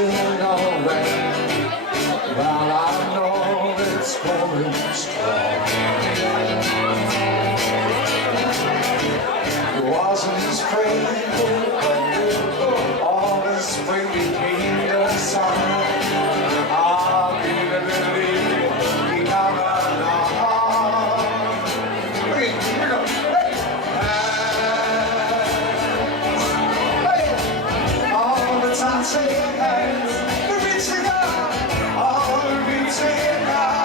pushing away. Well, I know it's going strong. It wasn't afraid. All the spring became the summer. I'll be the believe he got along. Here we go. All the time saying hands, the reaching out, all the reaching out.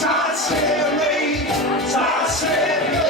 Time saying me, time saying you.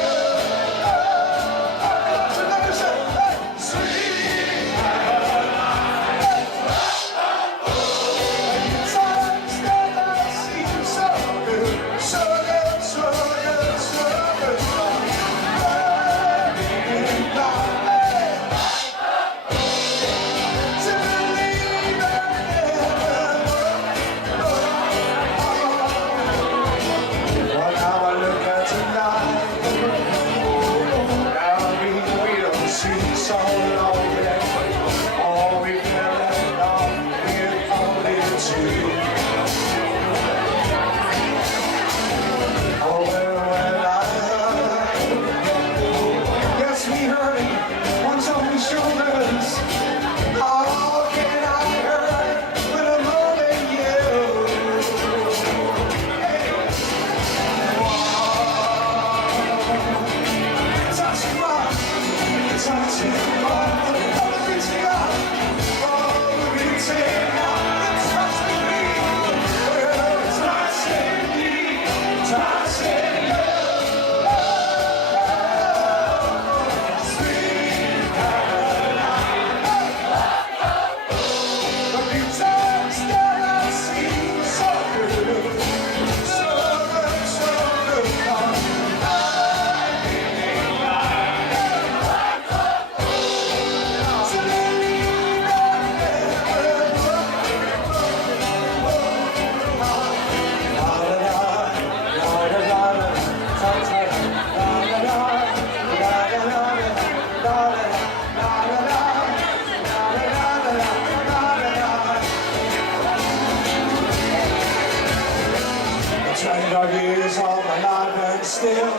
Years all my life and still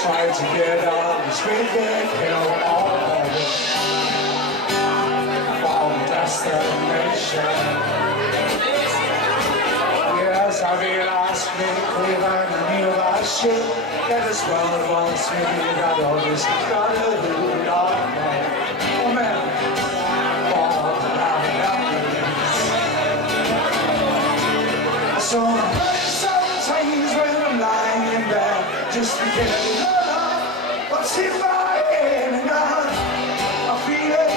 trying to get on this great big hill all over from destination. Yes, I realized quickly when I knew I should that this world wants me, that all this gotta do all man. Oh man, all around the so sometimes when I'm lying there, just forgetting love, what's in my head and I feel it,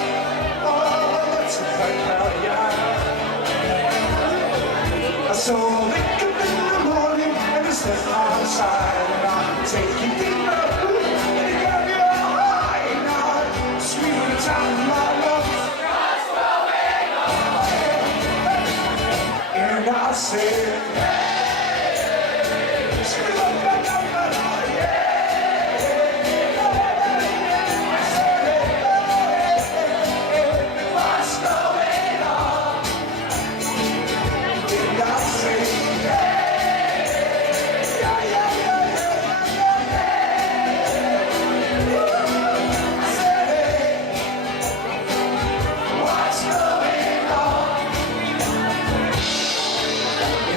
oh, it's a fight now, yeah. So I wake up in the morning and I step outside and I take it deeper, and it got me all high now, sweet with the time of my love. And I say,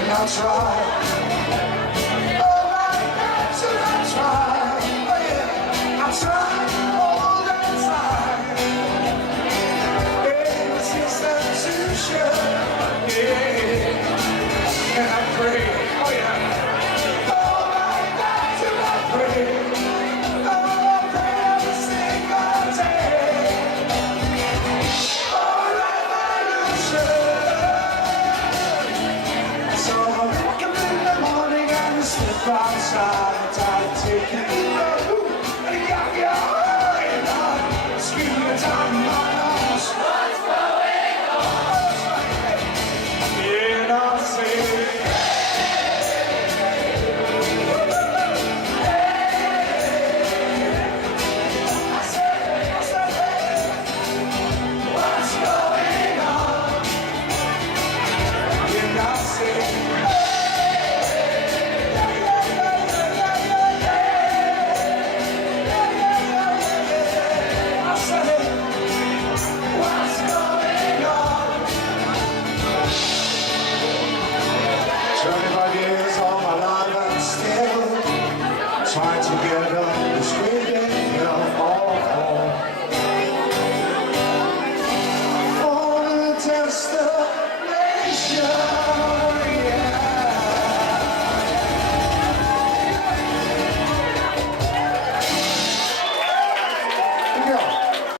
I'll try. Oh my God, should I try? Oh yeah, I'll try all the time. Ever since that Tuesday, yeah. And I pray, oh yeah. Oh my God, should I pray? Oh, I pray every single day. Oh, revolution. So I wake up in the morning and I slip outside and try to take it